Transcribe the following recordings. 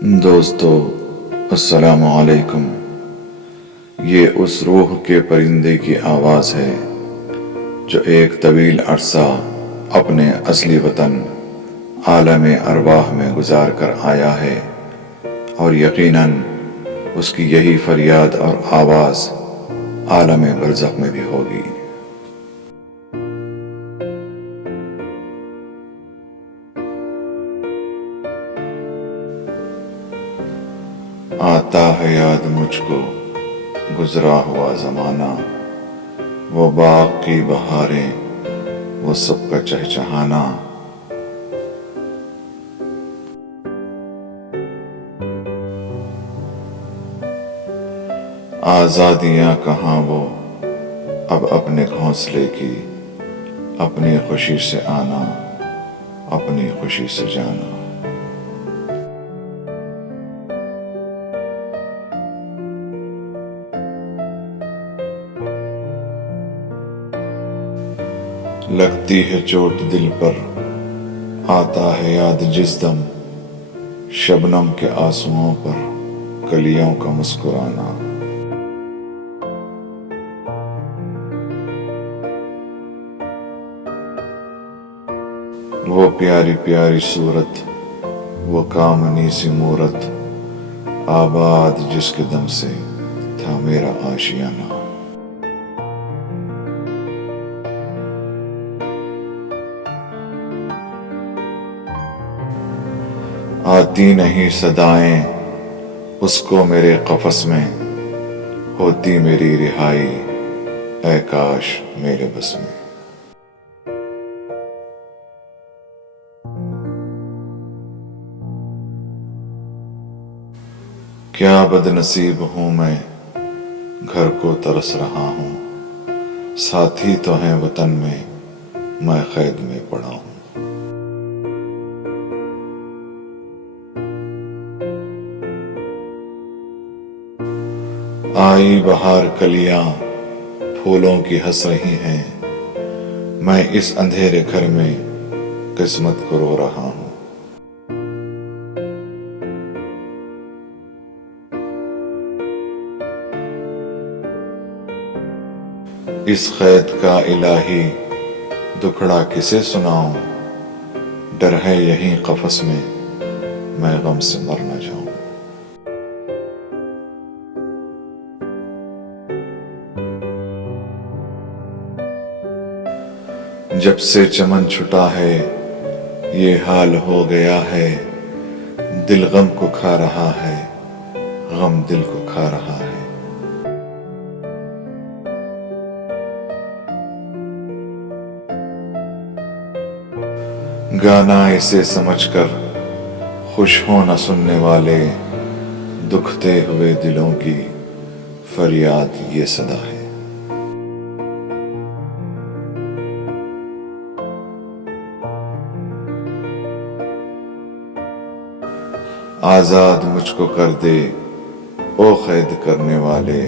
दोस्तों, अस्सलामु अलैकुम। ये उस रूह के परिंदे की आवाज़ है जो एक तवील अरसा अपने असली वतन आलम अरवाह में गुजार कर आया है, और यकीनन उसकी यही फरियाद और आवाज़ आलम बरज़ख में भी होगी। आता है याद मुझको गुजरा हुआ ज़माना, वो बाग की बहारें, वो सबका चहचहाना। आज़ादियाँ कहाँ वो अब अपने घोंसले की, अपनी खुशी से आना, अपनी खुशी से जाना। लगती है चोट दिल पर, आता है याद जिस दम, शबनम के आंसुओं पर कलियों का मुस्कुराना। वो प्यारी प्यारी सूरत, वो कामनी सी मूरत, आबाद जिसके दम से था मेरा आशियाना। आती नहीं सदाएं उसको मेरे कफस में, होती मेरी रिहाई ऐ काश मेरे बस में। क्या बदनसीब हूं मैं, घर को तरस रहा हूं, साथी तो हैं वतन में, मैं कैद में पड़ा हूं। आई बहार कलियां फूलों की हंस रही हैं, मैं इस अंधेरे घर में किस्मत को रो रहा हूं। इस कैद का इलाही दुखड़ा किसे सुनाऊं, डर है यहीं कफस में मैं गम से मर न जाऊं। जब से चमन छुटा है ये हाल हो गया है, दिल गम को खा रहा है, गम दिल को खा रहा है। गाना इसे समझकर खुश हो न सुनने वाले, दुखते हुए दिलों की फरियाद ये सदा है। आजाद मुझको कर दे ओ कैद करने वाले,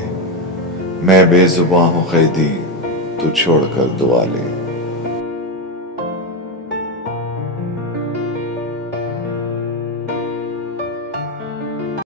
मैं बेजुबां हूं कैदी तू छोड़ कर दुआ ले।